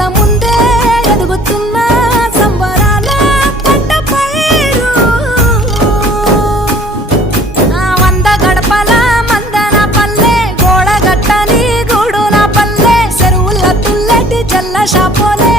కళ్ళ ముందే ఎదుగుతున్న సంబరాల పంట పైరు వంద గడపల మందన పల్లె గోడ గట్టని గూడు నా పల్లె చెరువుల తుల్లటి జల్ల షాపోలే